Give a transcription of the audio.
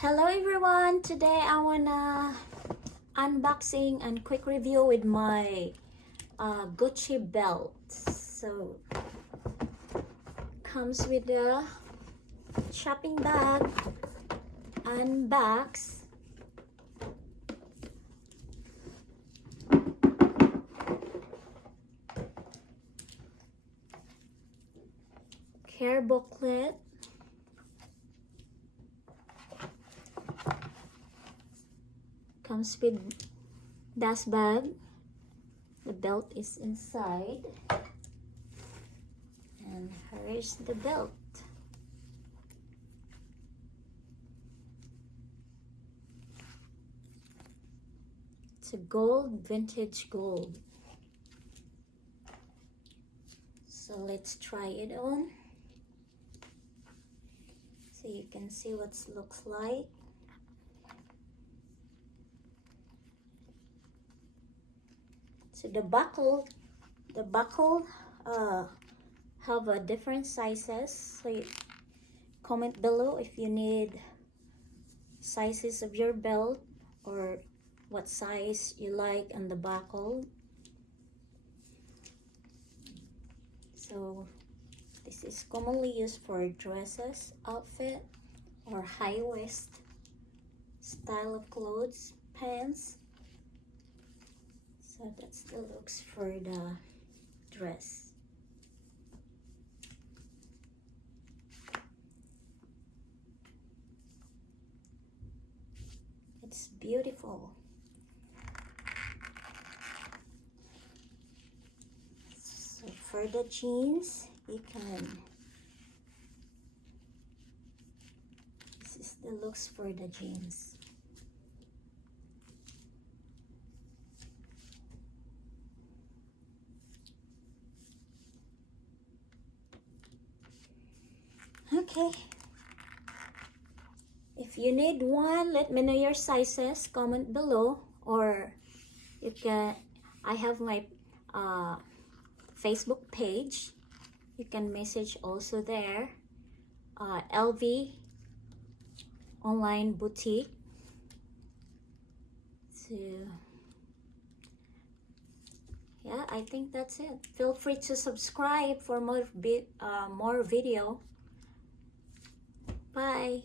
Hello everyone, today I wanna unboxing and quick review with my Gucci belt. So comes with a shopping bag and box. Care booklet. Comes with dust bag. The belt is inside. And here's the belt. It's a gold, vintage gold. So let's try it on. So you can see what it looks like. So the buckle have a different sizes. So you comment below if you need sizes of your belt or what size you like on the buckle. So this is commonly used for dresses, outfit, or high waist style of clothes, pants. So that's the looks for the dress. It's beautiful. So for the jeans, you can, this is the looks for the jeans. Okay, if you need one, let me know your sizes, comment below, or you can, I have my Facebook page, you can message also there, LV online boutique. So yeah, I think that's it. Feel free to subscribe for more video. Bye.